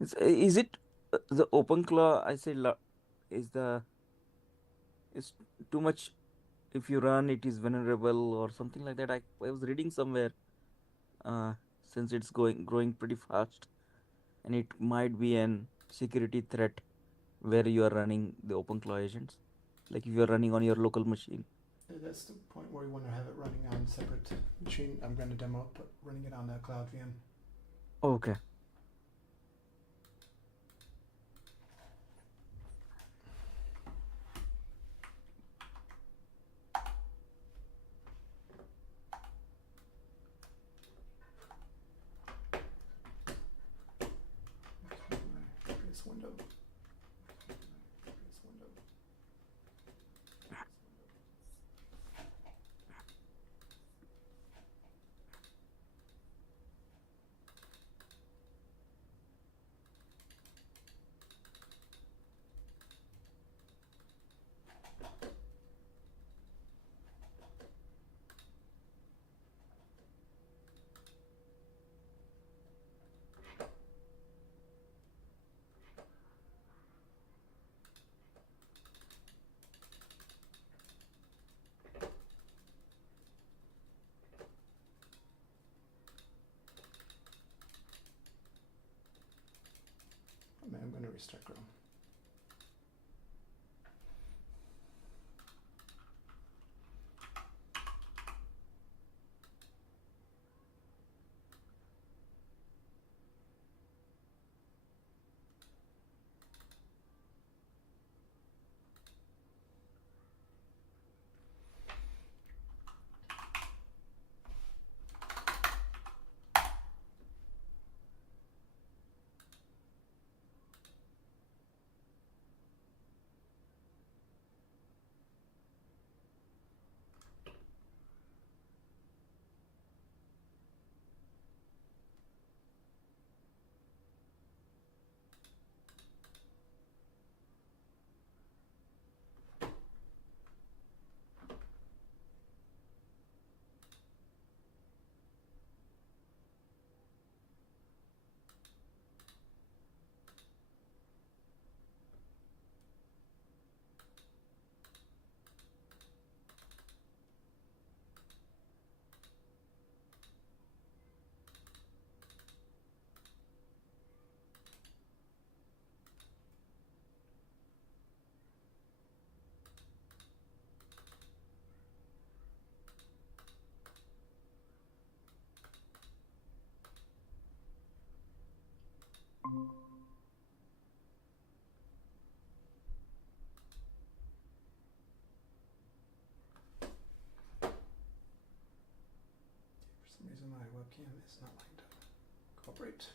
Is it the OpenClaw? I said is the is too much. If you run, it is vulnerable or something like that. I was reading somewhere. Since it's growing pretty fast, and it might be an security threat where you are running the OpenClaw agents, like if you are running on your local machine. That's the point where we want to have it running on separate machine. I'm going to demo it, but running it on a cloud VM. Okay. This window. This window. I'm going to restart Chrome. For some reason, my webcam is not lined up. Cooperate.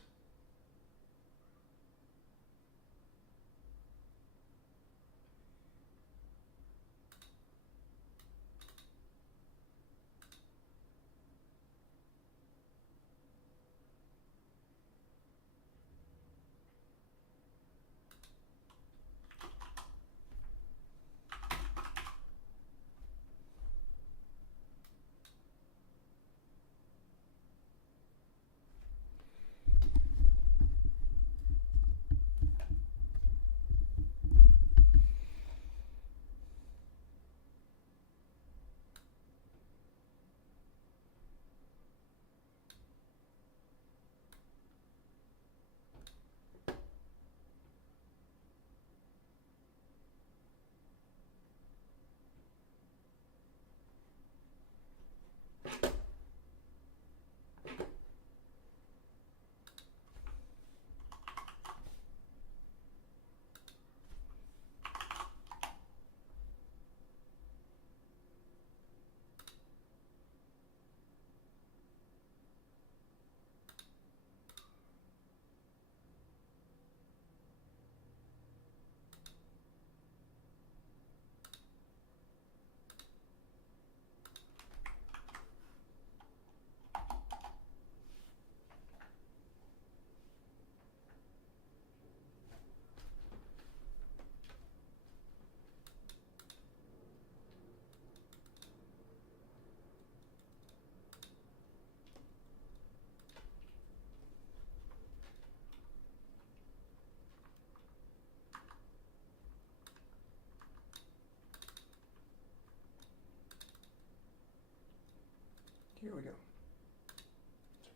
Here we go.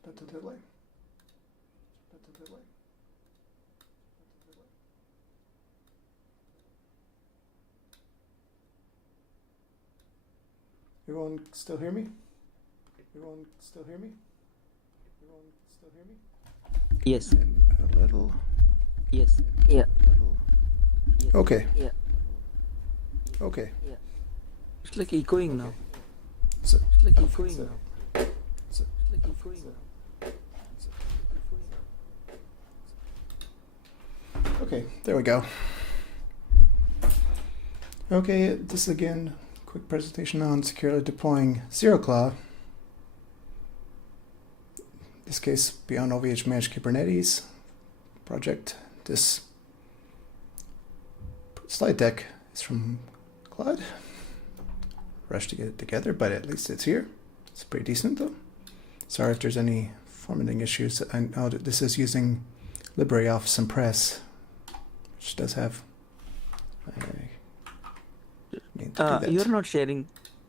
Repetitively. Everyone still hear me? Yes. And a little. Yes. Yeah. Okay. Yeah. Okay. Yeah. It's like echoing now. So, It's like I'll echoing fix it. now. So, It's like echoing now. okay, there we go. Okay, this is again quick presentation on securely deploying ZeroClaw. In this case, beyond OVH managed Kubernetes project. This slide deck is from Claude. Rushed to get it together, but at least it's here. It's pretty decent though. Sorry if there's any formatting issues. I know that this is using LibreOffice Impress, which does have. You're not sharing,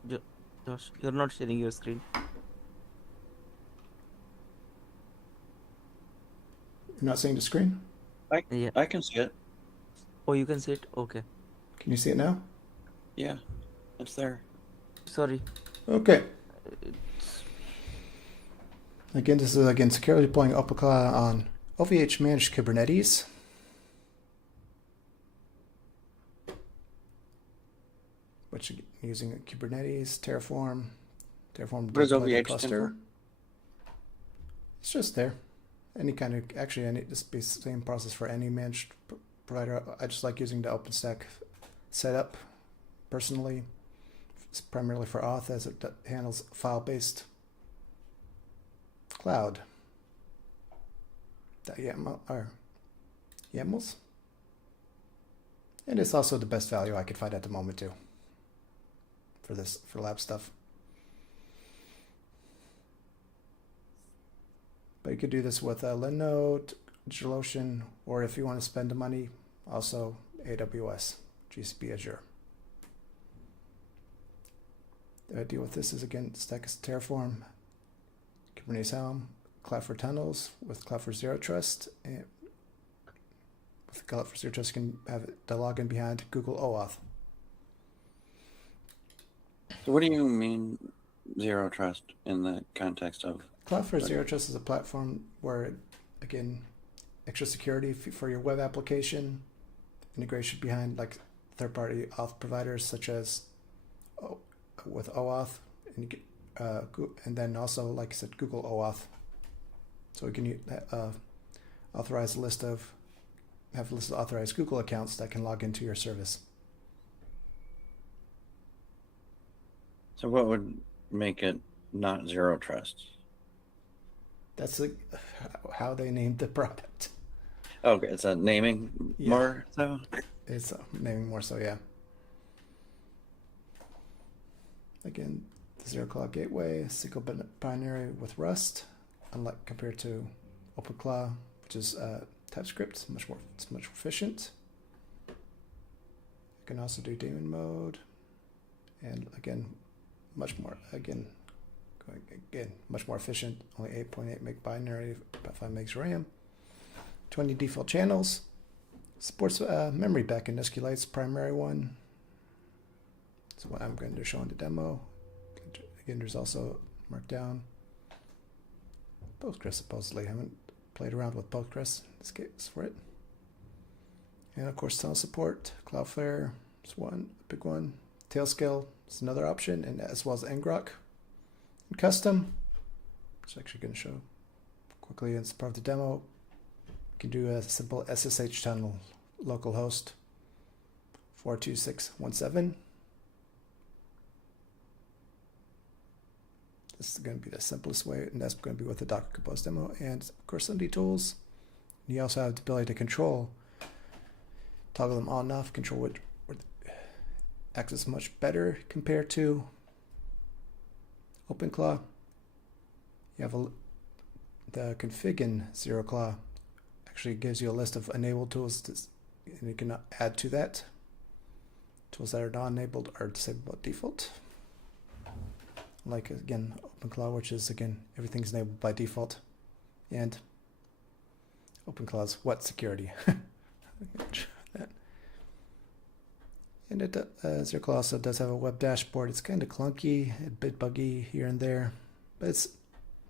Josh. You're not sharing your screen. You're not seeing the screen? Yeah. I can see it. Oh, you can see it. Okay. Can you see it now? Yeah, it's there. Sorry. Okay. It's Again, this is securely deploying OpenClaw on OVH managed Kubernetes. Which using Kubernetes, Terraform What does deployed OVH cluster. stand for? It's just there. Any kind of this be the same process for any managed provider. I just like using the OpenStack setup personally. It's primarily for auth as it handles file-based cloud. YAMLs. And it's also the best value I could find at the moment too. For lab stuff. But you could do this with Linode, DigitalOcean, or if you want to spend the money, also AWS, GCP Azure. The idea with this is again, stack is Terraform, Kubernetes Helm, Cloud4 Tunnels with Cloud4 Zero Trust. And with Cloud4 Zero Trust, you can have the login behind Google OAuth. So what do you mean zero trust in the context of? Cloud4 Zero Trust is a platform where, again, extra security for your web application, integration behind like third-party auth providers such as with OAuth, and then also, like I said, Google OAuth. So we can authorize a list of authorized Google accounts that can log into your service. So what would make it not zero trust? That's how they named the product. Okay, it's a naming more so? It's naming more so, yeah. Again, the ZeroClaw gateway, single binary with Rust, unlike compared to OpenClaw, which is TypeScript, it's much more efficient. You can also do daemon mode, and again, much more efficient. Only 8.8 meg binary, about 5 megs RAM, 20 default channels. Supports memory backend SQLite's primary one. That's what I'm going to show in the demo. Again, there's also Markdown. Postgres supposedly. I haven't played around with Postgres in this case for it. And of course, tunnel support. Cloudflare is one, a big one. Tailscale is another option, and as well as ngrok. And custom, which I'm actually going to show quickly as part of the demo. You can do a simple SSH tunnel, localhost 42617. This is going to be the simplest way, and that's going to be with the Docker Compose demo. And of course, some tools. You also have the ability to toggle them on and off, control which access much better compared to OpenClaw. You have the config in ZeroClaw actually gives you a list of enabled tools, and you can add to that. Tools that are not enabled are disabled by default. like again OpenClaw, which is again everything's enabled by default, and OpenClaw's what security. that. And ZeroClaw also does have a web dashboard. It's kind of clunky, a bit buggy here and there, but it's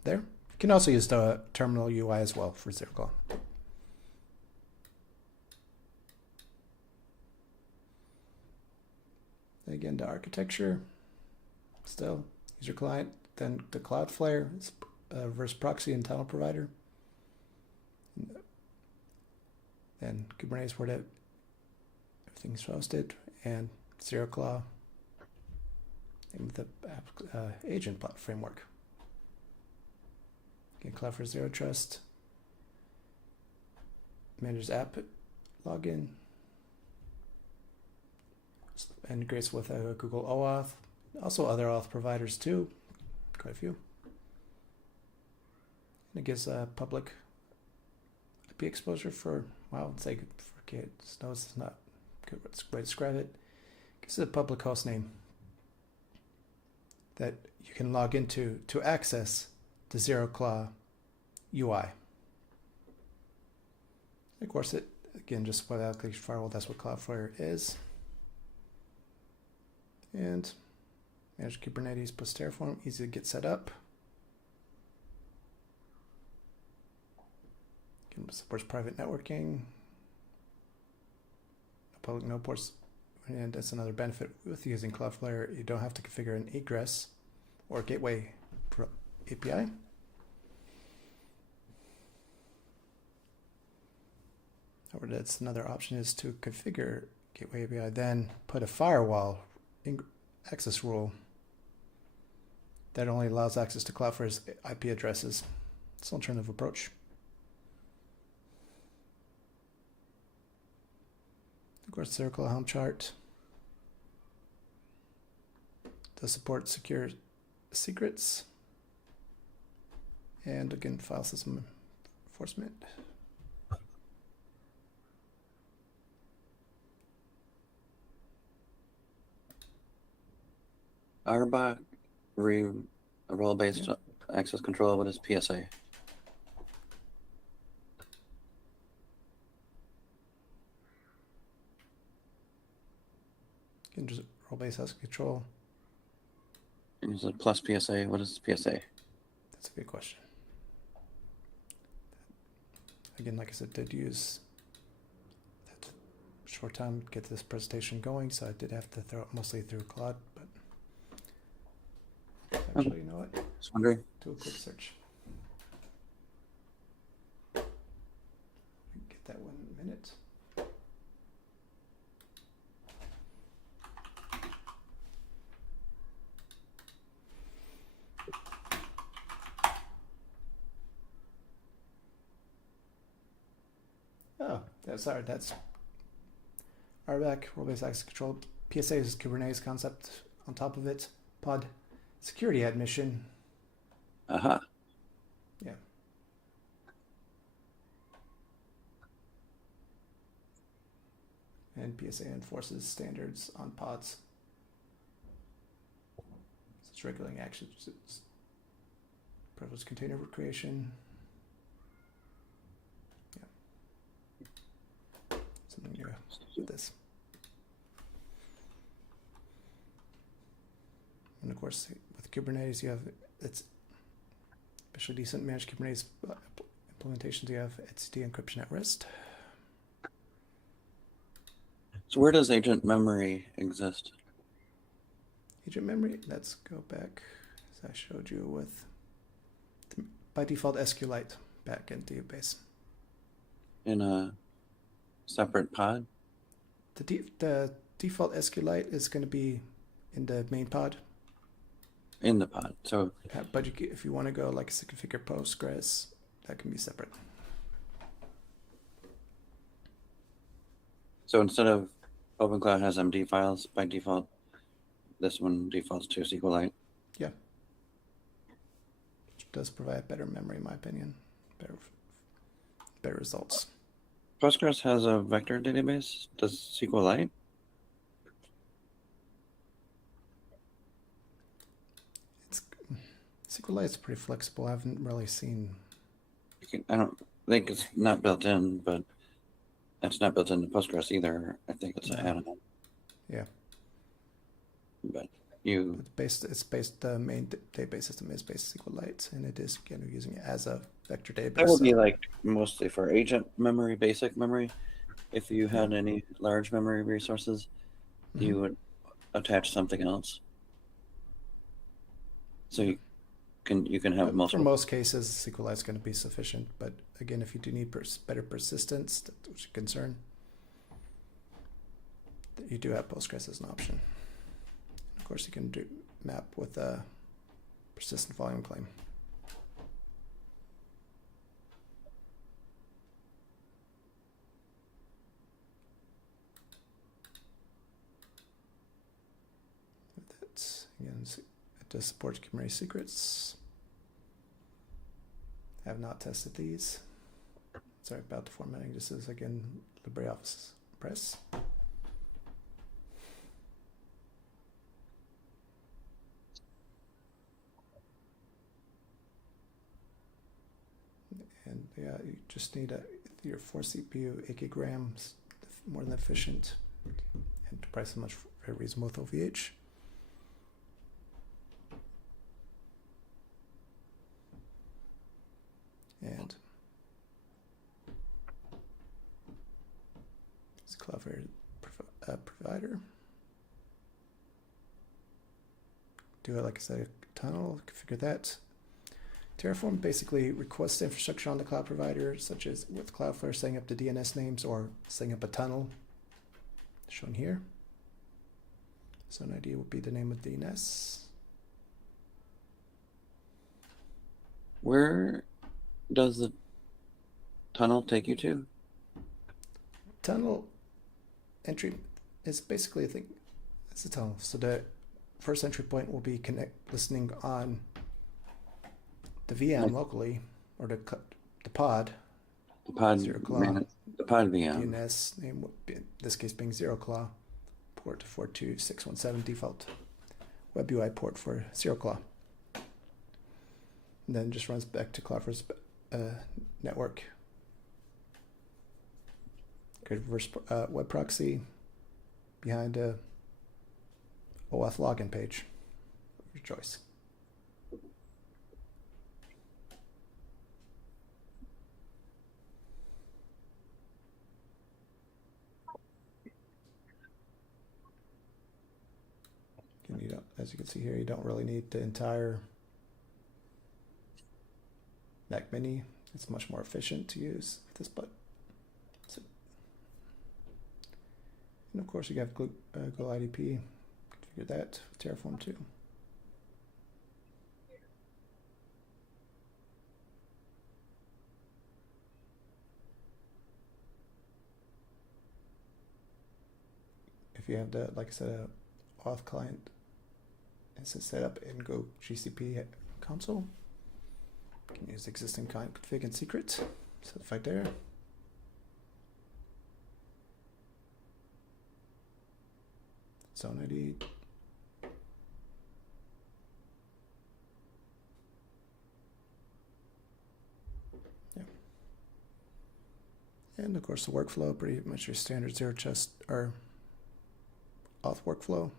there. You can also use the terminal UI as well for ZeroClaw. Again, the architecture, still user client, then the Cloudflare, versus proxy and tunnel provider. Then Kubernetes where everything's hosted, and ZeroClaw with the agent framework. Again, Cloud for Zero Trust, manages app login, integrates with Google OAuth, also other auth providers too, quite a few. And it gives public IP exposure for, well, it's like for kids. No, it's not good way to describe it. It gives it a public host name that you can log into to access the ZeroClaw UI. And of course, it again just web application firewall. That's what Cloudflare is. And manage Kubernetes plus Terraform, easy to get set up. It supports private networking, public node ports, and that's another benefit with using Cloudflare. You don't have to configure an egress or gateway API. However, that's another option is to configure gateway API, then put a firewall access rule that only allows access to Cloudflare's IP addresses. It's an alternative approach. Of course, ZeroClaw Helm chart does support secure secrets, and again, file system enforcement. RBAC, role-based access control. What is PSA? Again, just role-based access control. Is it plus PSA? What is PSA? That's a good question. Again, like I said, did use that short time to get this presentation going, so I did have to throw it mostly through Claude, but actually, you know what? Just wondering. Do a quick search. Get that 1 minute. Oh, sorry, that's RBAC, role-based access control. PSA is Kubernetes concept on top of it. Pod security admission. Uh-huh. Yeah. And PSA enforces standards on pods. So it's regulating actions. It's privileged container creation. Yeah. Something new with this. And of course, with Kubernetes, you have it's especially decent managed Kubernetes implementations. You have etcd encryption at rest. So where does agent memory exist? Agent memory. Let's go back, as I showed you with by default SQLite backend database. In a separate pod? The default SQLite is going to be in the main pod. In the pod. So, but if you want to go like a configure Postgres, that can be separate. so instead of OpenCloud has MD files by default, this one defaults to SQLite. Yeah. Which does provide better memory, in my opinion. Better results. Postgres has a vector database. Does SQLite? SQLite's pretty flexible. I haven't really seen. I don't think it's not built in, but it's not built into Postgres either. I think it's an add-on. Yeah. But you. It's based. The main database system is based SQLite, and it is using it as a vector database. That would be like mostly for agent memory, basic memory. If you had any large memory resources, you would attach something else. So you can have multiple. For most cases, SQLite is going to be sufficient. But again, if you do need better persistence, which is a concern, you do have Postgres as an option. Of course, you can map with a persistent volume claim. Again, it does support Kubernetes secrets. I have not tested these. Sorry about the formatting. This is again LibreOffice Press. And yeah, you just need your 4 CPU, 8 gig RAM, more than efficient, and price is much very reasonable with OVH. And it's Cloudflare provider. Do it, like I said, a tunnel, configure that. Terraform basically requests infrastructure on the cloud provider, such as with Cloudflare setting up the DNS names or setting up a tunnel, shown here. So an ID would be the name of DNS. Where does the tunnel take you to? Tunnel entry is basically, I think, it's a tunnel. So the first entry point will be listening on the VM locally, or the pod. The pod. ZeroClaw. The pod VM. DNS name would be, in this case, being ZeroClaw. Port 42617 default. Web UI port for ZeroClaw. And then just runs back to Cloudflare's network. Create reverse web proxy behind a OAuth login page of your choice. As you can see here, you don't really need the entire Mac Mini. It's much more efficient to use this button. And of course, you have Google IDP. Configure that with Terraform too. If you have the, like I said, a auth client, it's set up in Go GCP console. You can use existing client config and secret. So right there. Zone ID. Yeah. And of course the workflow, pretty much your standard zero trust or auth workflow.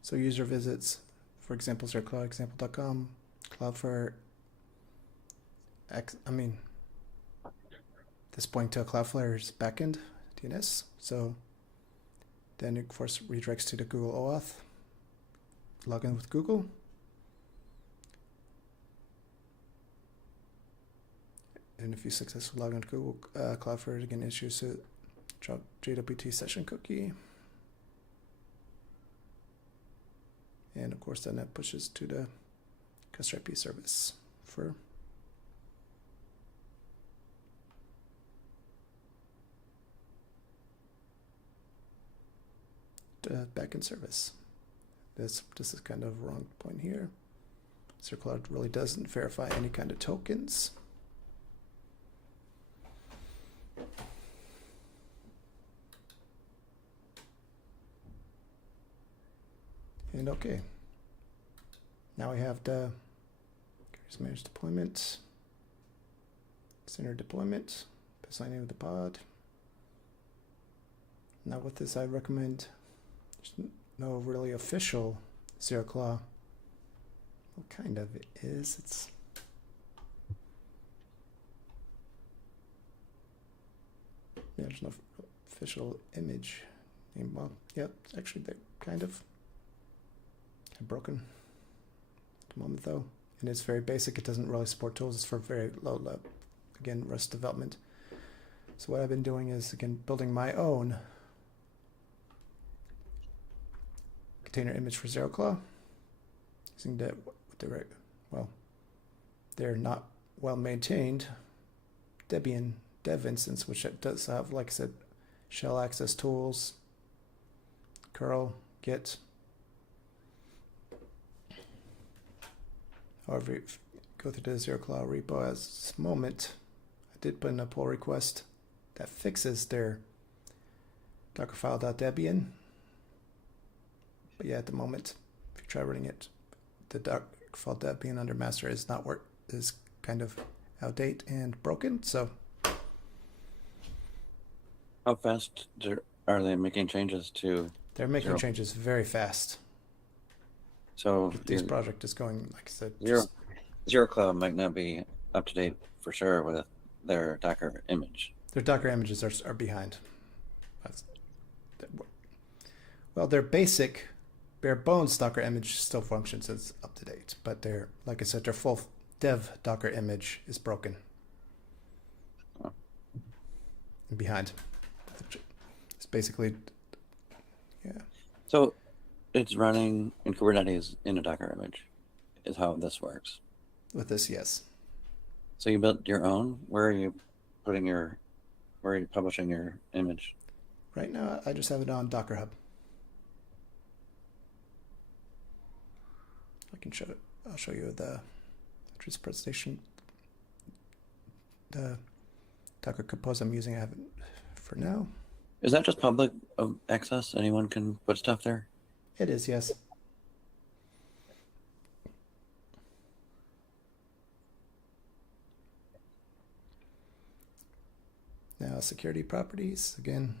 So user visits, for example, ZeroClaw example.com, Cloudflare, this point to Cloudflare's backend DNS. So then it, of course, redirects to the Google OAuth, log in with Google. And if you successfully log in to Google, Cloudflare again issues a JWT session cookie. And of course, then that pushes to the custom IP service for the backend service. This is kind of a wrong point here. ZeroClaw really doesn't verify any kind of tokens. And okay, now we have the Here's manage deployment. Center deployment. Assigning of the pod. Now with this, I recommend there's no really official ZeroClaw. Well, kind of it is. It's there's no official image name. Well, yeah, actually they're kind of broken at the moment though. And it's very basic. It doesn't really support tools. It's for very low level, again, Rust development. So what I've been doing is, again, building my own container image for ZeroClaw using they're not well maintained Debian dev instance, which does have, like I said, shell access tools, curl, git. However, if you go through the ZeroClaw repo at this moment, I did put in a pull request that fixes their dockerfile.debian. But yeah, at the moment, if you try running it, the dockerfile.debian under master is kind of outdated and broken. So how fast are they making changes to? They're making changes very fast. So this project is going, like I said, ZeroClaw might not be up to date for sure with their Docker image. Their Docker images are behind. Well, their basic bare bones Docker image still functions as up to date, but like I said, their full dev Docker image is broken and behind. It's basically, yeah. So it's running in Kubernetes in a Docker image is how this works. With this, yes. So you built your own? Where are you publishing your image? Right now, I just have it on Docker Hub. I can show it. I'll show you the presentation. The Docker Compose I'm using, I have it for now. Is that just public access? Anyone can put stuff there? It is, yes. Now, security properties, again,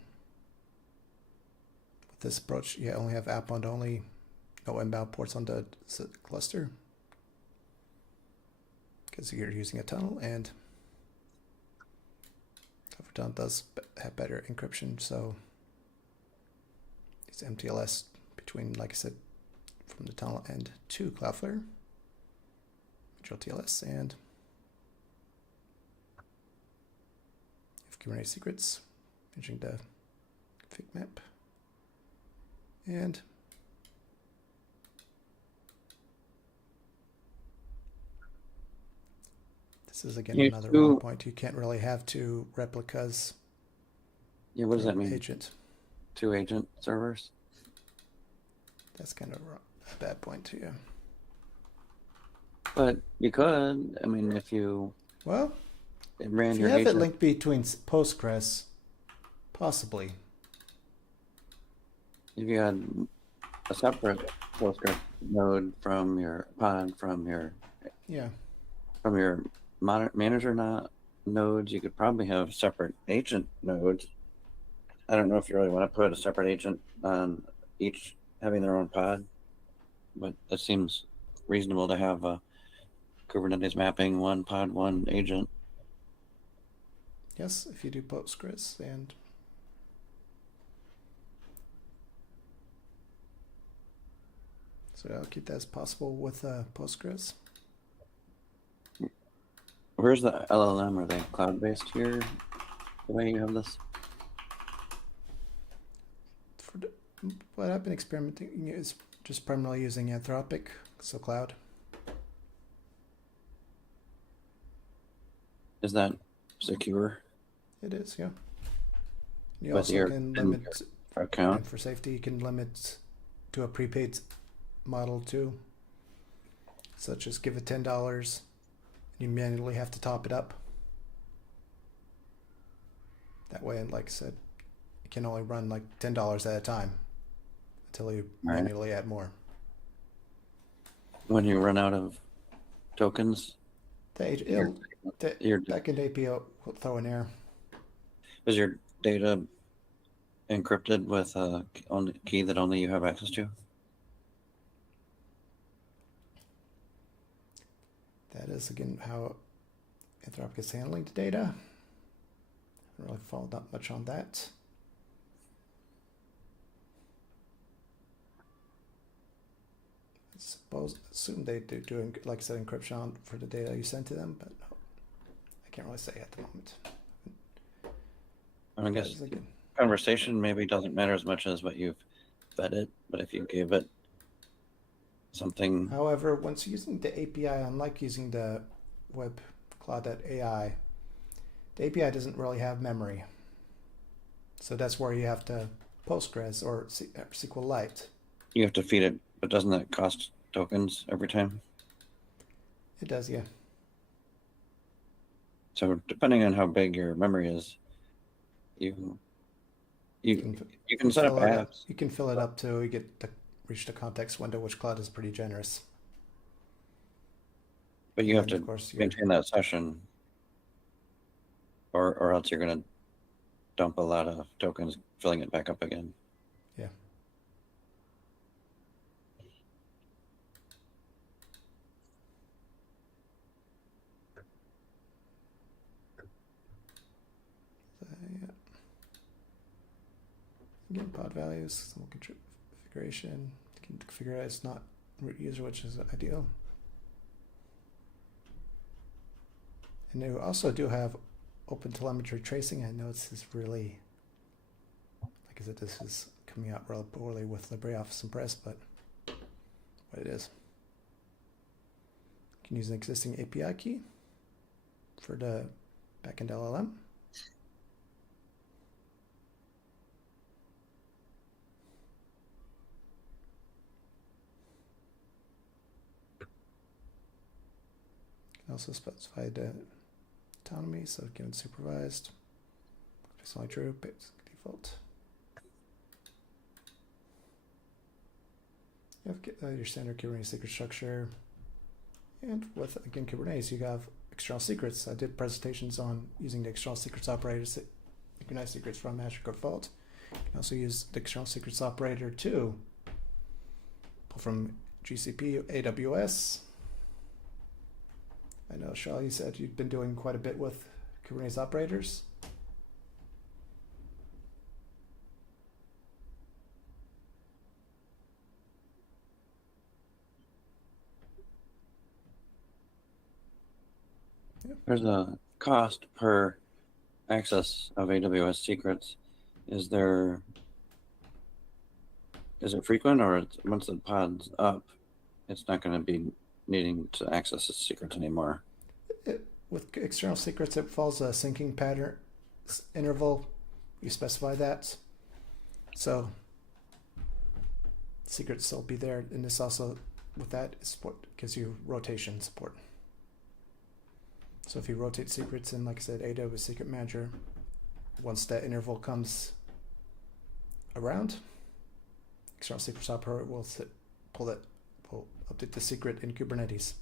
with this approach, you only have outbound only, no inbound ports on the cluster, because you're using a tunnel, and Tunnel does have better encryption, so it's MTLS between, like I said, from the tunnel end to Cloudflare, mutual TLS, and if Kubernetes secrets, changing the config map, and this is again another wrong point. You can't really have two replicas. Yeah, what does that mean? Agent. 2 agent servers? That's kind of a bad point to you. But you could. I mean, if you ran if you your have agent, it linked between Postgres, possibly. if you had a separate Postgres node from your pod, from your manager nodes, you could probably have separate agent nodes. I don't know if you really want to put a separate agent on each having their own pod, but it seems reasonable to have a Kubernetes mapping, one pod, one agent. Yes, if you do Postgres, and so I'll keep that as possible with Postgres. Where's the LLM? Are they cloud-based here, the way you have this? What I've been experimenting is just primarily using Anthropic, so cloud. Is that secure? It is, yeah. You But also can limit account for safety. You can limit to a prepaid model too, such as give it $10. You manually have to top it up. That way, and like I said, you can only run like $10 at a time until you manually add more. When you run out of tokens, Your, The your backend API will throw an error. is your data encrypted with a key that only you have access to? That is again how Anthropic is handling the data. I haven't really followed up much on that. Assume they do doing, like I said, encryption for the data you send to them, but no, I can't really say at the moment. I guess conversation maybe doesn't matter as much as what you've fed it, but if you gave it something. However, once using the API, unlike using the web cloud.ai, the API doesn't really have memory. So that's where you have to Postgres or SQLite. You have to feed it, but doesn't that cost tokens every time? It does, yeah. So depending on how big your memory is, you can set up apps. You can fill it up to reach the context window, which cloud is pretty generous. But you have to maintain that session, or else you're going to dump a lot of tokens, filling it back up again. Yeah. Yeah. Again, pod values, some configuration. You can configure it as not root user, which is ideal. And they also do have open telemetry tracing. I know this is really, like I said, this is coming out real poorly with LibreOffice Impress, but what it is. You can use an existing API key for the backend LLM. You can also specify the autonomy, so given supervised, if it's only true, basic default. You have your standard Kubernetes secret structure, and with again Kubernetes, you have external secrets. I did presentations on using the external secrets operator to synchronize secrets from HashiCorp Vault. You can also use the external secrets operator to pull from GCP, AWS. I know, Shaw, you said you've been doing quite a bit with Kubernetes operators. There's a cost per access of AWS secrets. Is it frequent, or once the pod's up, it's not going to be needing to access the secrets anymore? With external secrets, it follows a syncing pattern interval. You specify that. So secrets will be there, and this also, with that, support gives you rotation support. So if you rotate secrets in, like I said, AWS Secret Manager, once that interval comes around, external secrets operator will will update the secret in Kubernetes.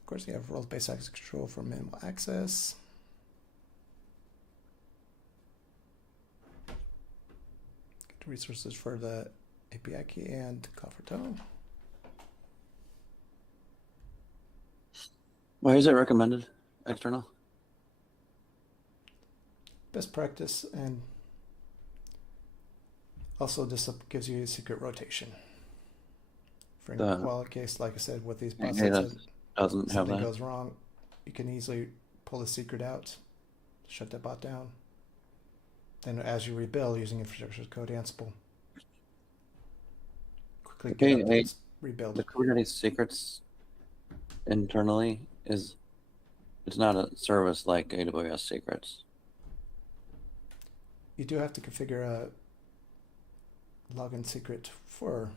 Of course, you have roles-based access control for minimal access. Get resources for the API key and coffer tunnel. Why is it recommended external? Best practice, and also this gives you a secret rotation. For a case, like I said, with these bots, something goes wrong, you can easily pull the secret out, shut that bot down. Then as you rebuild using infrastructure as code Ansible, quickly get up and rebuild. The Kubernetes secrets internally it's not a service like AWS secrets. You do have to configure a login secret for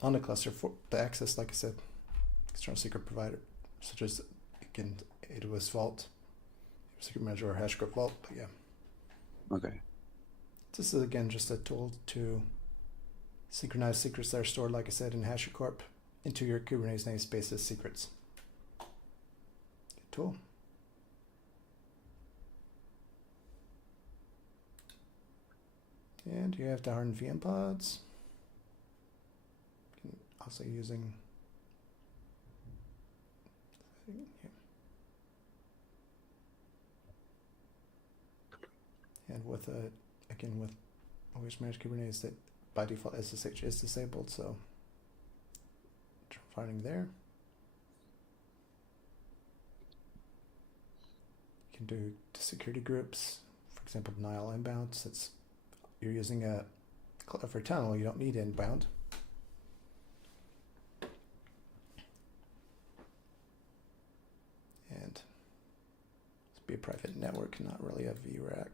on the cluster for the access, like I said, external secret provider, such as again AWS Vault, Secret Manager, or HashiCorp Vault. But yeah. Okay. This is again just a tool to synchronize secrets that are stored, like I said, in HashiCorp into your Kubernetes namespace as secrets. Good tool. And you have to harden VM pods. Also using and with again with always managed Kubernetes, that by default SSH is disabled, so hardening there. You can do security groups, for example, denial inbound. Since you're using a clever tunnel, you don't need inbound. And it's be a private network, not really a VRAC.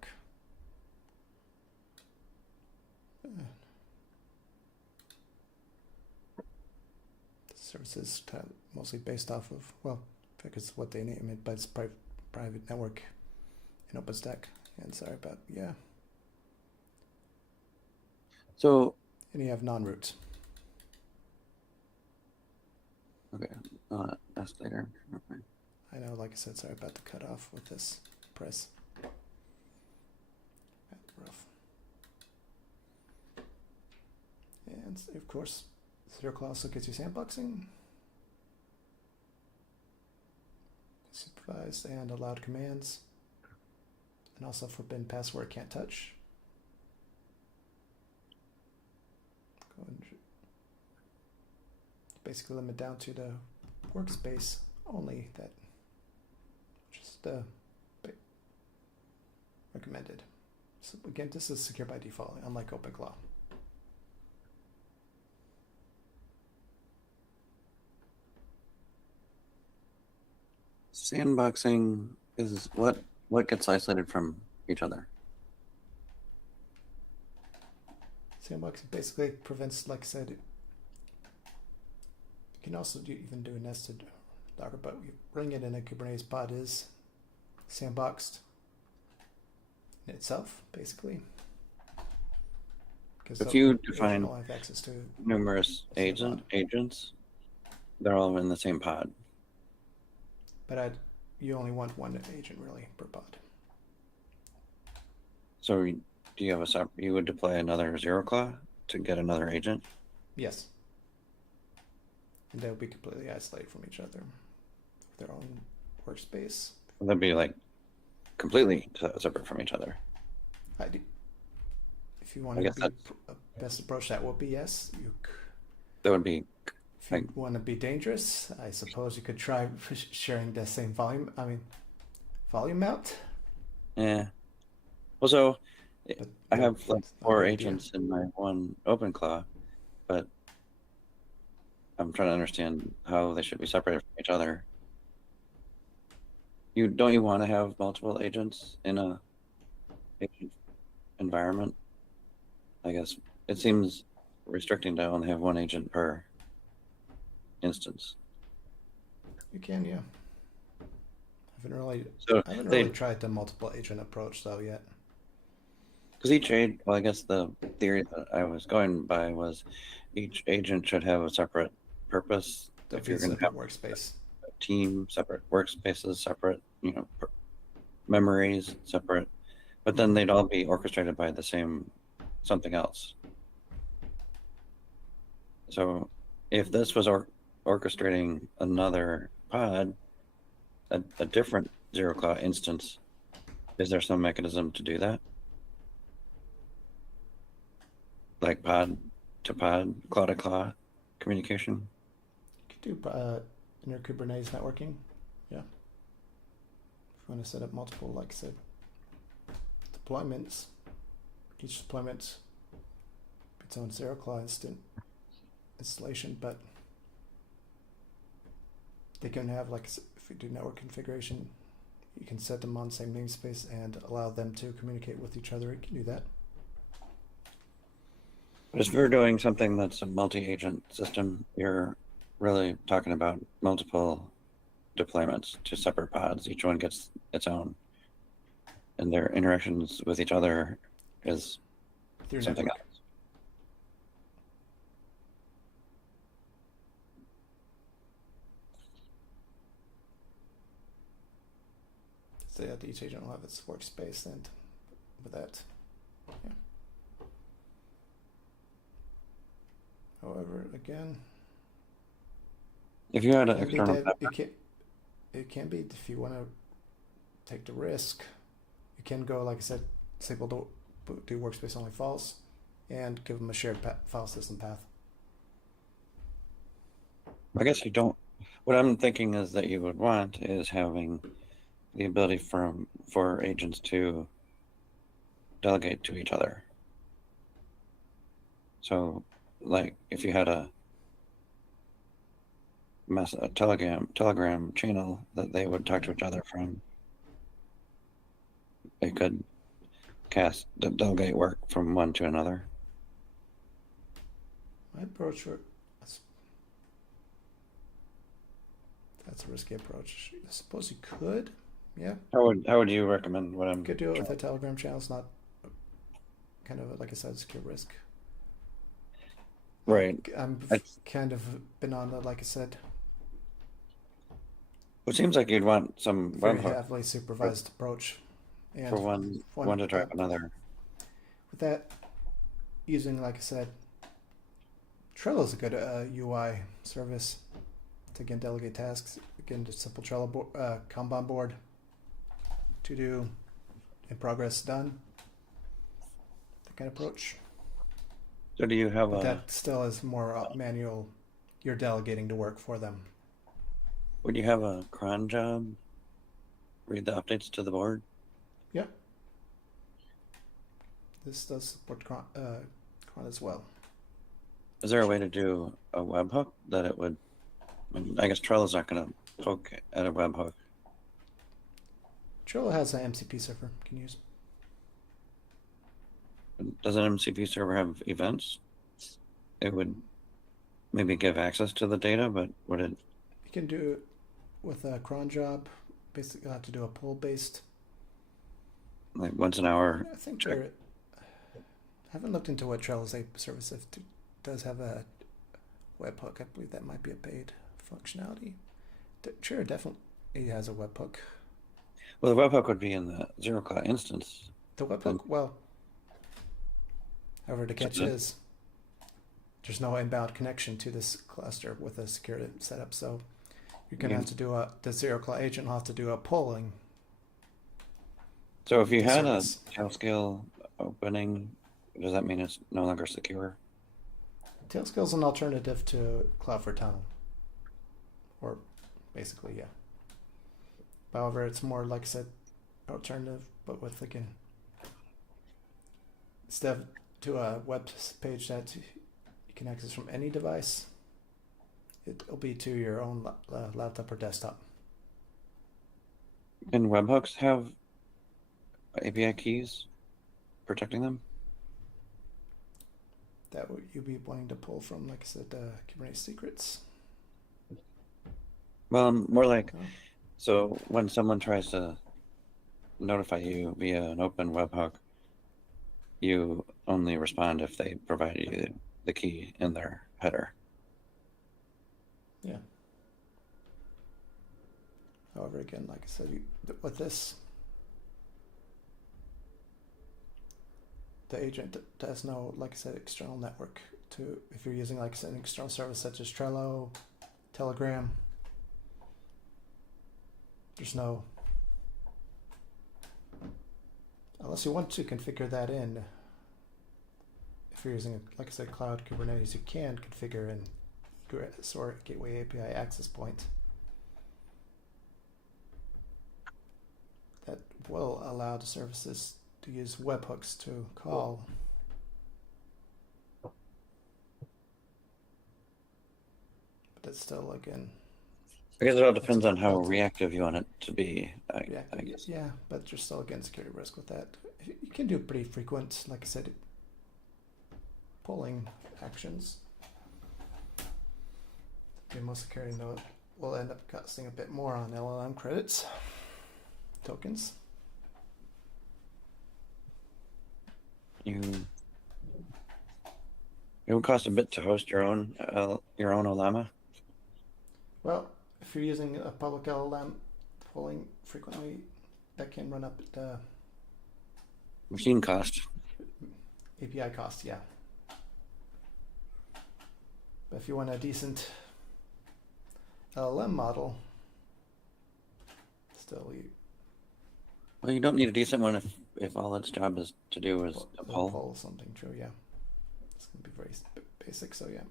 The services mostly based off of, well, I think it's what they name it, but it's private network in OpenStack. And sorry about, yeah. So, and you have non-roots. Okay, that's later. Okay. I know, like I said, sorry about the cutoff with this press. Rough. And of course, ZeroClaw also gets you sandboxing. Supervised and allowed commands. And also forbidden password can't touch. Go and basically limit down to the workspace only, that just recommended. So again, this is secure by default, unlike OpenClaw. Sandboxing is what gets isolated from each other. Sandboxing basically prevents, like I said, you can also even do a nested Docker, but running it in a Kubernetes pod is sandboxed in itself, basically. If you define have access to numerous agents, they're all in the same pod. But you only want one agent really per pod. So do you have you would deploy another ZeroClaw to get another agent? Yes. And they'll be completely isolated from each other. Their own workspace. That'd be like completely separate from each other. If you want to be best approach, that would be yes. That would be. If you want to be dangerous, I suppose you could try sharing the same volume. Volume mount. Yeah. Well, so I have like 4 agents in my one OpenClaw, but I'm trying to understand how they should be separated from each other. Don't you want to have multiple agents in a agent environment? I guess it seems restricting to only have one agent per instance. You can, yeah. I haven't really tried the multiple agent approach though yet. Because each agent, well, I guess the theory that I was going by was each agent should have a separate purpose. If you're going to have workspace, a team, separate workspaces, separate, memories, separate, but then they'd all be orchestrated by the same something else. So if this was orchestrating another pod, a different ZeroClaw instance, is there some mechanism to do that? Like pod to pod, claw to claw communication? You could do inner Kubernetes networking, yeah. If you want to set up multiple, like I said, deployments, each deployment its own ZeroClaw installation, but they can have, like, if you do network configuration, you can set them on the same namespace and allow them to communicate with each other. You can do that. But if you're doing something that's a multi-agent system, you're really talking about multiple deployments to separate pods. Each one gets its own, and their interactions with each other is through something network. else. So yeah, each agent will have its workspace and with that. Yeah. However, again, If you had it an can be external it can be if you want to take the risk. You can go, like I said, disable do workspace only false, and give them a shared file system path. I guess you don't. What I'm thinking is that you would want is having the ability for agents to delegate to each other. So, like, if you had a telegram channel that they would talk to each other from, they could delegate work from one to another. My approach that's a risky approach. I suppose you could, yeah. How would you recommend what I'm? You could do it with a Telegram channel. It's not kind of like I said, secure risk. Right. I'm kind of been on the, like I said. It seems like you'd want some very heavily supervised approach, and for one to drive another. With that, using, like I said, Trello is a good UI service to again delegate tasks. Again, just simple Trello Kanban board, to do, in progress done. That kind of approach. So do you have but that still is more manual. You're delegating to work for them. Would you have a cron job read the updates to the board? Yeah. This does support cron as well. Is there a way to do a webhook that it would? I guess Trello's not going to poke at a webhook. Trello has an MCP server you can use. Does an MCP server have events? It would maybe give access to the data, but would it? You can do it with a cron job. Basically, you'll have to do a pull based. Like once an hour. I think I haven't looked into what Trello's service does have a webhook. I believe that might be a paid functionality. Sure, definitely has a webhook. Well, the webhook would be in the ZeroClaw instance. The webhook, well, however, the catch is there's no inbound connection to this cluster with a secure setup, so you're going to have to do the ZeroClaw agent will have to do a polling. So if you had a Tailscale opening, does that mean it's no longer secure? Tailscale is an alternative to Cloud4 Tunnel, or basically, yeah. However, it's more, like I said, alternative, but with, again, instead of to a web page that you can access from any device, it'll be to your own laptop or desktop. Can webhooks have API keys protecting them? That would you be wanting to pull from, like I said, Kubernetes secrets? Well, more like, so when someone tries to notify you via an open webhook, you only respond if they provide you the key in their header. Yeah. However, again, like I said, with this, the agent has no, like I said, external network to, if you're using, like I said, an external service such as Trello, Telegram, there's no, unless you want to configure that in. If you're using, like I said, Cloud Kubernetes, you can configure an egress or gateway API access point that will allow the services to use webhooks to call. But that's still, again, I guess it all depends on how reactive you want it to be. I guess. Yeah, but there's still, again, security risk with that. You can do pretty frequent, like I said, polling actions. The most security node will end up costing a bit more on LLM credits, tokens. It would cost a bit to host your own Olama. Well, if you're using a public LLM pulling frequently, that can run up the Machine cost. API cost, yeah. But if you want a decent LLM model, still you Well, you don't need a decent one if all its job is to do is a pull pull. something true, yeah. It's gonna be very basic, so yeah.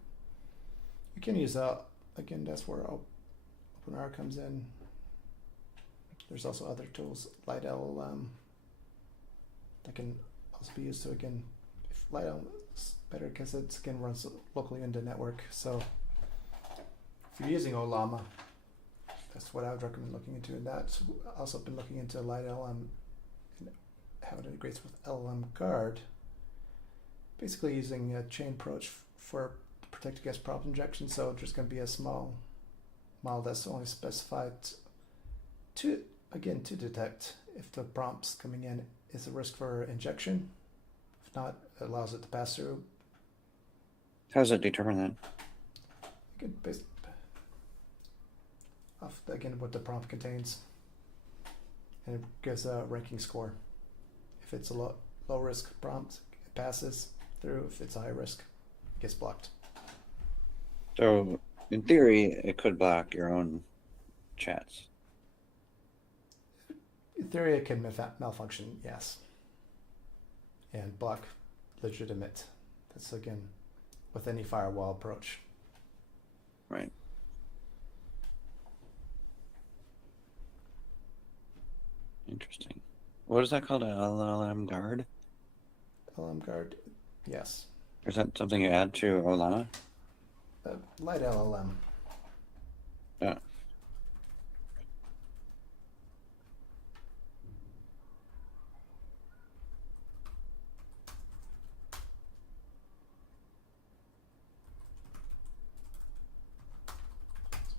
You can use again, that's where OpenR comes in. There's also other tools, Light LLM, that can also be used to, again, if Light LLM is better because it again runs locally into network. So if you're using Olama, that's what I would recommend looking into. And that's also been looking into Light LLM and how it integrates with LLM Guard. Basically using a chain approach for protect against prompt injection. So there's going to be a small model that's only specified to detect if the prompts coming in is a risk for injection. If not, it allows it to pass through. How does it determine that? You can base off again what the prompt contains, and it gives a ranking score. If it's a low risk prompt, it passes through. If it's a high risk, it gets blocked. So, in theory, it could block your own chats. In theory, it can malfunction, yes, and block legitimate. That's again with any firewall approach. Right. Interesting. What is that called? An LLM guard? LLM Guard, yes. Or is that something you add to Olama? Light LLM. Yeah.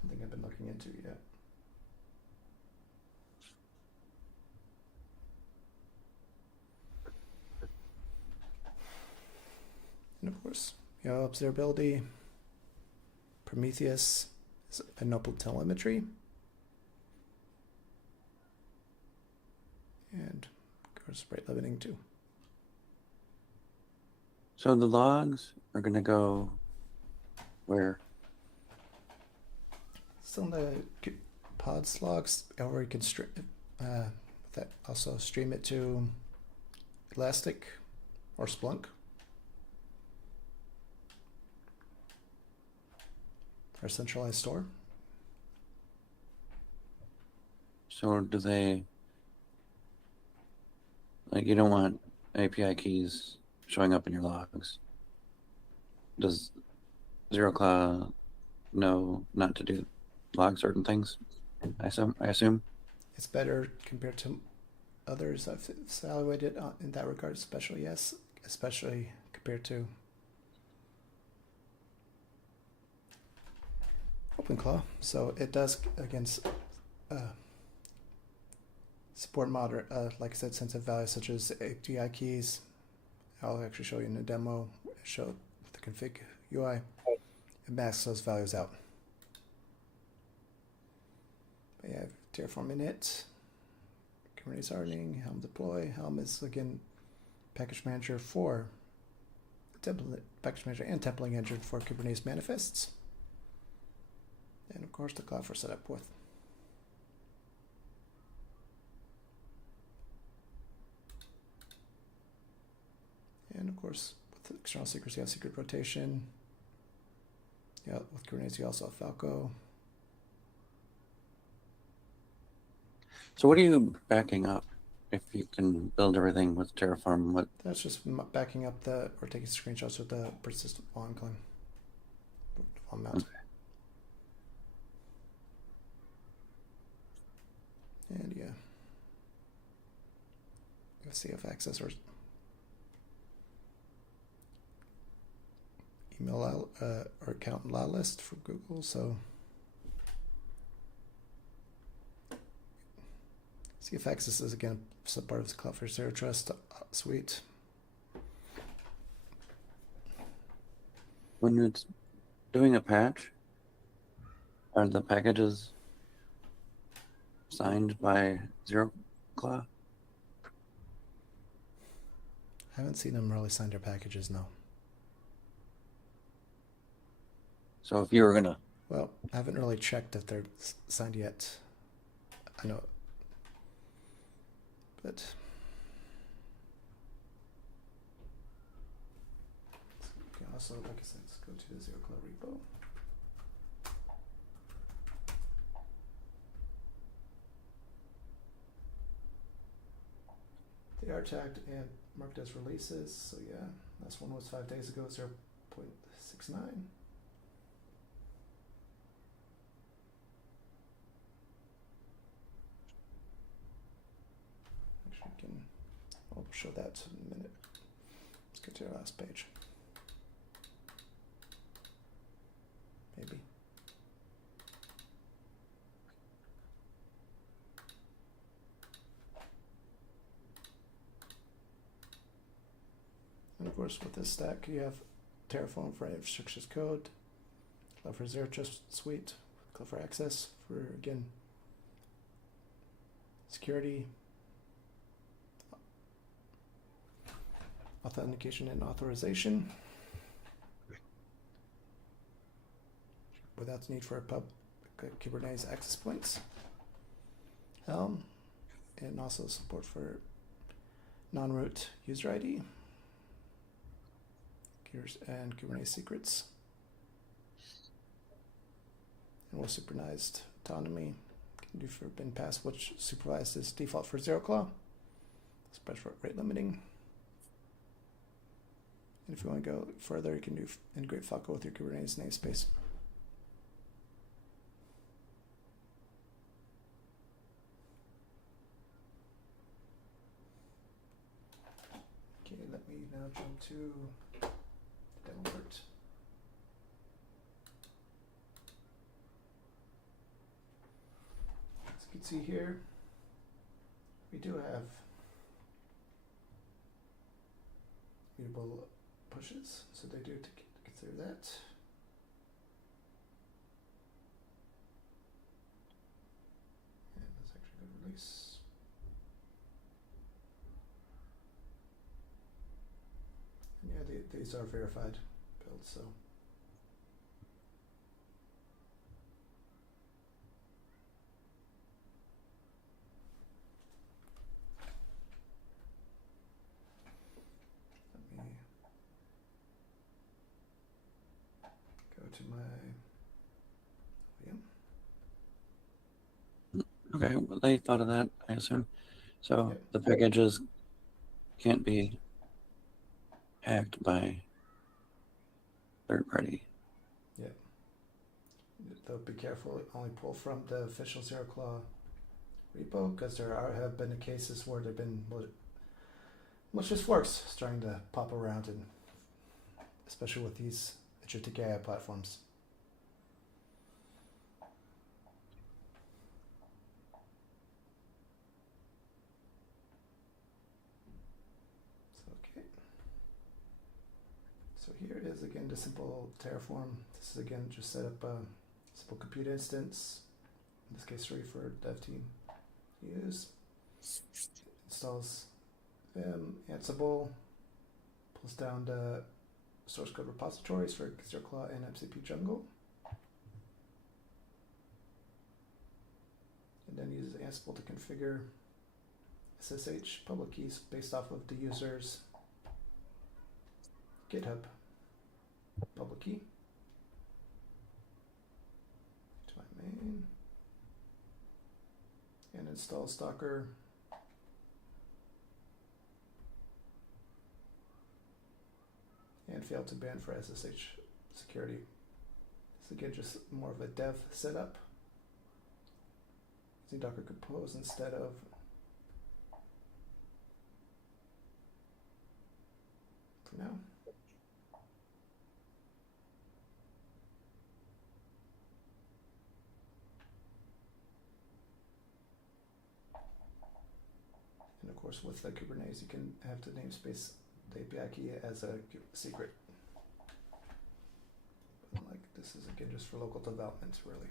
Something I've been looking into yet. And of course, observability, Prometheus, enable telemetry, and of course rate limiting too. So the logs are going to go where? Still in the pods logs, or you can stream that also stream it to Elastic or Splunk. Or centralized store. So do they, like, you don't want API keys showing up in your logs? Does ZeroClaw know not to log certain things? I assume. It's better compared to others I've evaluated in that regard, especially compared to OpenClaw. So it does again support moderate, like I said, sensitive values such as API keys. I'll actually show you in the demo. Show the config UI. It masks those values out. But yeah, Terraform init, Kubernetes hardening, Helm deploy. Helm is again package manager for package manager and templating engine for Kubernetes manifests. And of course the cloud for setup with. And of course with external secrets you have secret rotation. Yeah, with Kubernetes you also have Falco. So what are you backing up if you can build everything with Terraform? What? That's just backing up or taking screenshots with the persistent volume claim. Volume mount. Okay. And yeah, CF access or email or account lot list for Google. So CF access is again part of the Cloudflare Zero Trust suite. When it's doing a patch, are the packages signed by ZeroClaw? I haven't seen them really sign their packages, no. So if you were gonna, Well, I haven't really checked if they're signed yet. I know, but okay, also, like I said, let's go to the ZeroClaw repo. They are tagged and marked as releases, so yeah, last one was 5 days ago, 0.69. Actually, we can, I'll show that in a minute. Let's get to our last page. Maybe. And of course, with this stack, you have Terraform for infrastructure as code, Cloud for Zero Trust Suite, Cloud for Access for, again, security, authentication and authorization, without the need for a Kubernetes access points, Helm, and also support for non-root user ID, and Kubernetes secrets, and with synchronized autonomy, can do for bin pass, which supervised is default for ZeroClaw, spread for rate limiting. And if you want to go further, you can do integrate Falco with your Kubernetes namespace. Okay, let me now jump to the demo part. As you can see here, we do have mutable pushes, so they do consider that. And let's actually go to release. And yeah, these are verified builds, so. Let me go to my okay, well, they thought of that, I assume. So Yep. the packages can't be hacked by third party. Yeah. Though be careful, only pull from the official ZeroClaw repo, because there have been cases where there have been malicious forks starting to pop around, and especially with these Agentic AI platforms. So, okay. So here is again the simple Terraform. This is again just set up a simple compute instance. In this case, free for dev team to use. Installs Ansible, pulls down the source code repositories for ZeroClaw and MCP Jungle, and then uses Ansible to configure SSH public keys based off of the user's GitHub public key. To my main, and installs Docker. And failed to ban for SSH security. So again, just more of a dev setup. Using Docker Compose instead of for now. And of course, with the Kubernetes, you can have the namespace, the API key as a secret. this is again just for local developments, really.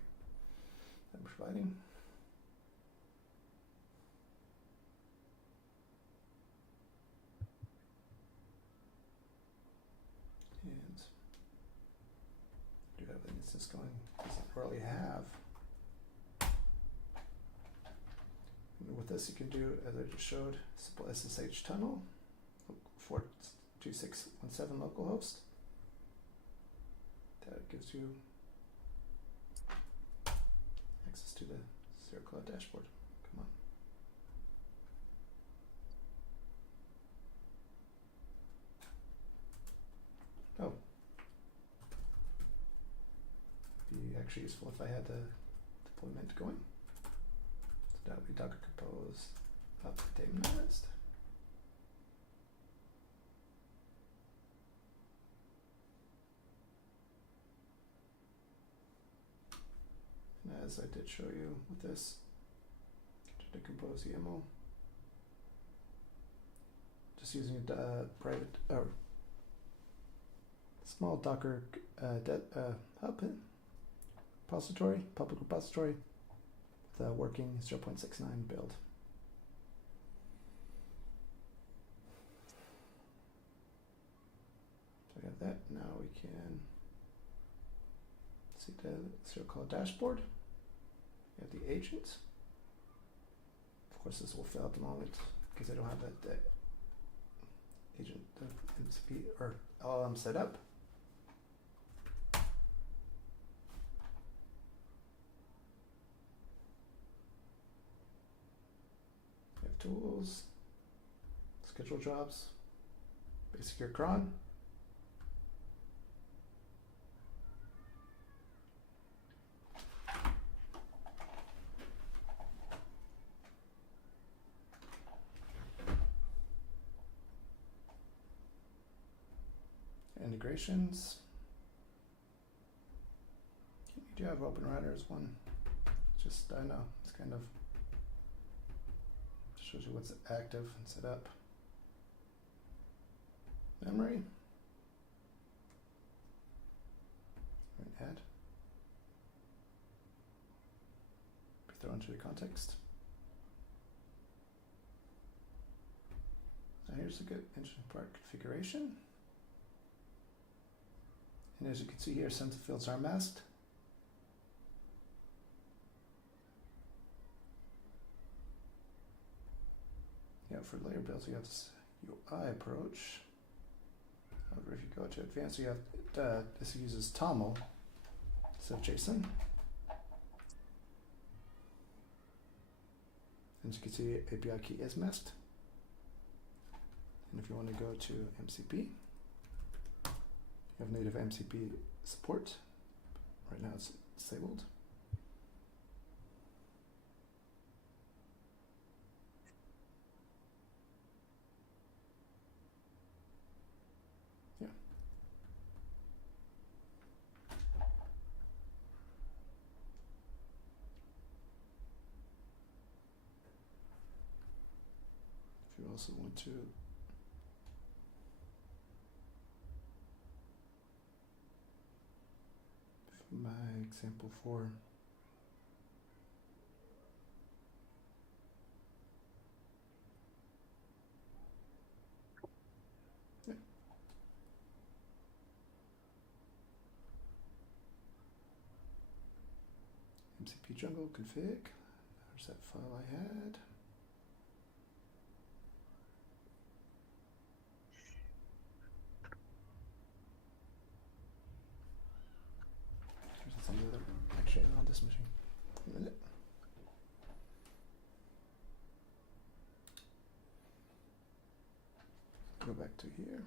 I'm providing. And do have an instance going, doesn't really have. And with this you can do, as I just showed, simple SSH tunnel, 42617 localhost. That gives you access to the ZeroClaw dashboard. Come on. Oh. Be actually useful if I had the deployment going. So that would be Docker Compose up daemon-managed. And as I did show you with this, to decompose YAML, just using a private or small Docker hub repository, public repository, with a working 0.69 build. So we have that. Now we can see the ZeroClaw dashboard. We have the agent. Of course, this will fail at the moment because I don't have that agent, the MCP or LLM set up. We have tools, schedule jobs, basic your cron. Integrations. You do have OpenRouter as one. Just, I know, it's kind of shows you what's active and set up. Memory. Add. Be thrown into the context. Now here's a good interesting part, configuration. And as you can see here, some of the fields are masked. Yeah, for layer builds, you have this UI approach. However, if you go to advanced, you have this uses TOML instead of JSON. And as you can see, API key is masked. And if you want to go to MCP, you have native MCP support. Right now it's disabled. Yeah. If you also want to my example for MCP jungle config. There's that file I had. There's some other actually on this machine. A minute. Go back to here.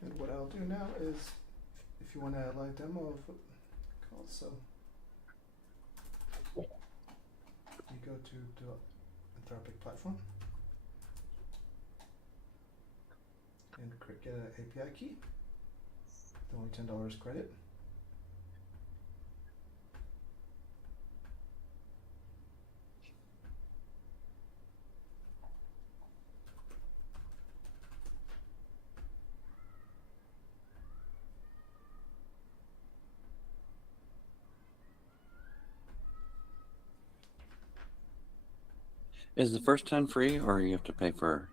And what I'll do now is, if you want a live demo of what called, so you go to the Anthropic platform and get an API key. It's only $10 credit. Is the first 10 free, or you have to pay for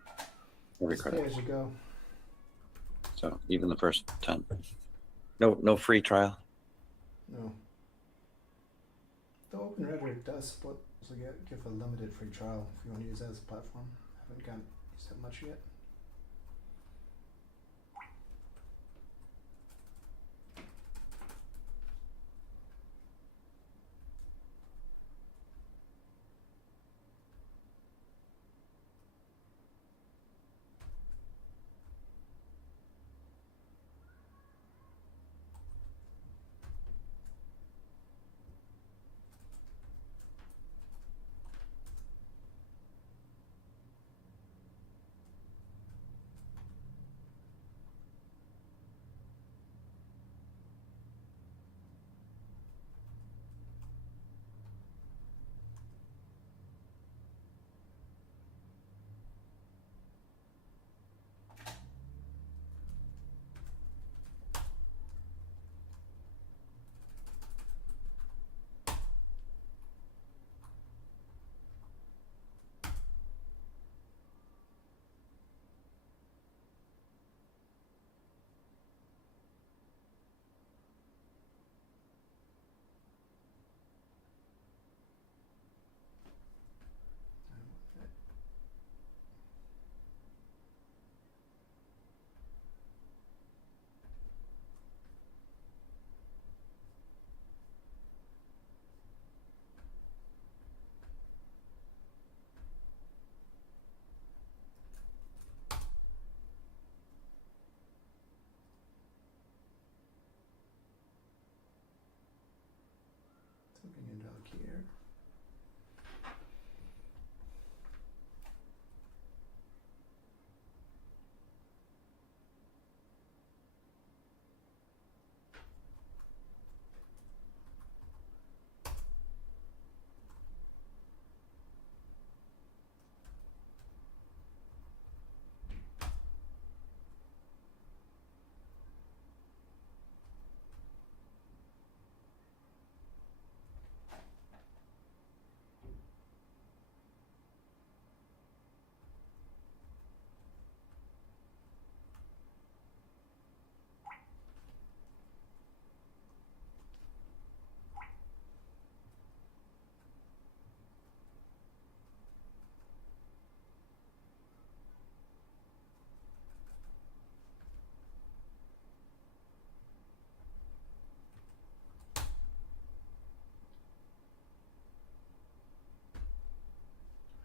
every It's pay credit? as you go. So even the first 10. No free trial. No. The Open Rhetoric does support, so give a limited free trial if you want to use that as a platform. I haven't used that much yet. Something invalid key error.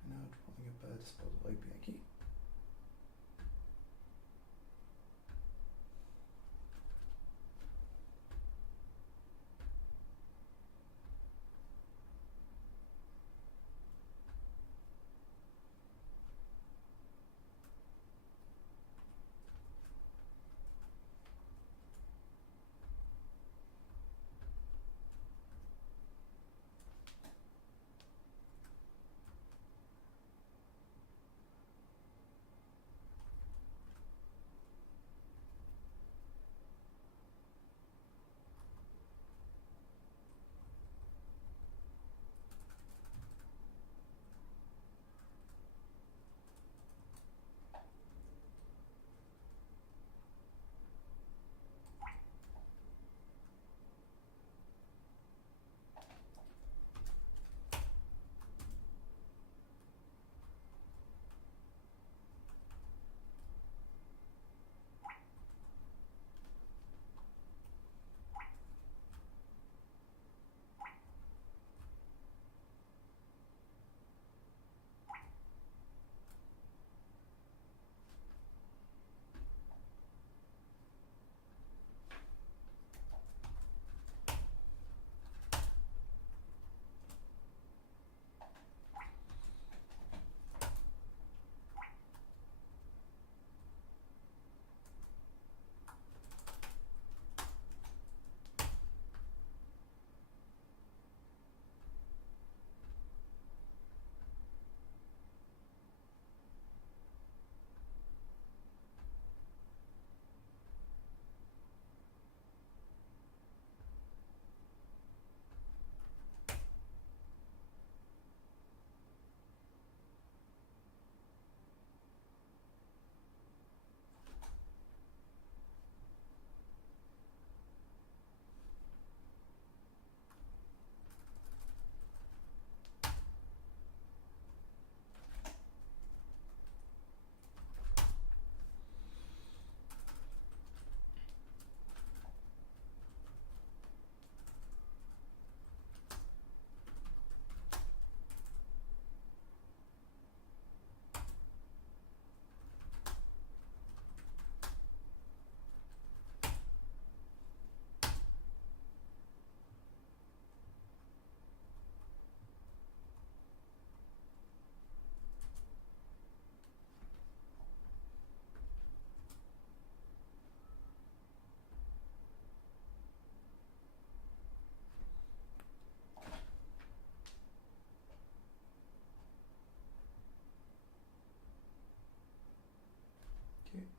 And now it's pulling up a disposable API key.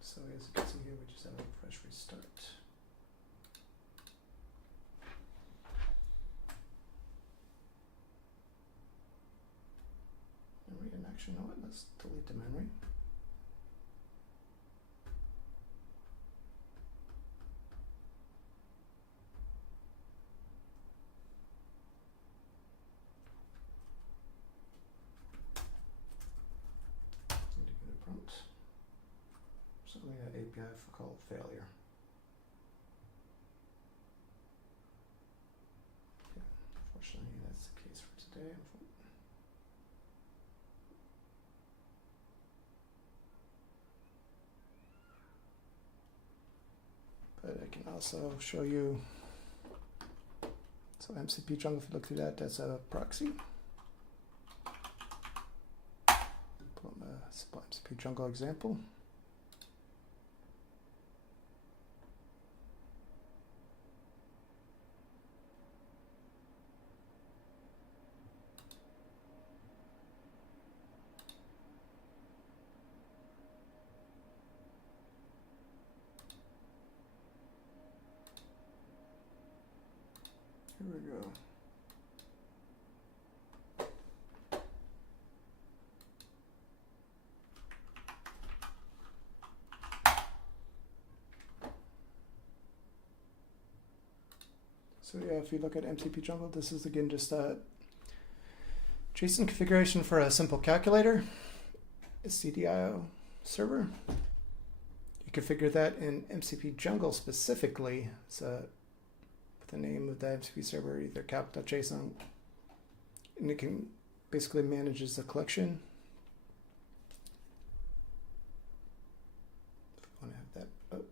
So as you can see here, we just have a fresh restart. Memory, and actually, know what? Let's delete the memory. Indicator prompt. Something that API called failure. Okay. Unfortunately, that's the case for today. But I can also show you. So MCP Jungle, if you look through that, that's a proxy. Pull up a simple MCP Jungle example. Here we go. So yeah, if you look at MCP Jungle, this is again just a JSON configuration for a simple calculator, a CDIO server. You configure that in MCP Jungle specifically. So the name of the MCP server, either calc.json, and it can basically manages the collection. If I want to have that up.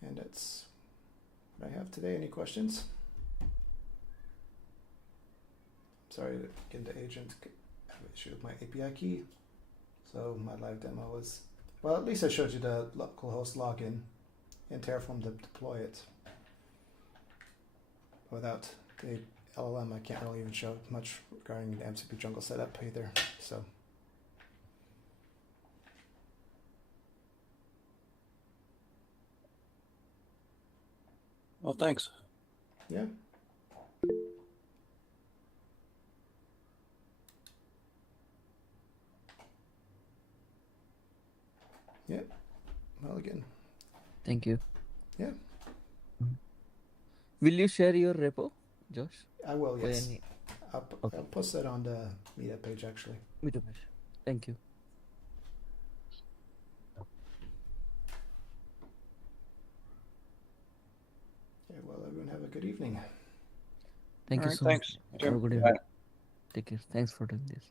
And that's what I have today. Any questions? Sorry to get into agent. I have an issue with my API key. So my live demo was, well, at least I showed you the localhost login in Terraform to deploy it. Without the LLM, I can't really even show much regarding the MCP Jungle setup either. So. Well, thanks. Yeah. Yeah. Well, again. Thank you. Yeah. Will you share your repo, Josh? I will, yes. Any... I'll post that on the meetup page, actually. Meetup page. Thank you. Okay, well, everyone have a good evening. Thank you right, so thanks. much. Jim. Have a good Bye. evening. Take care. Thanks for doing this.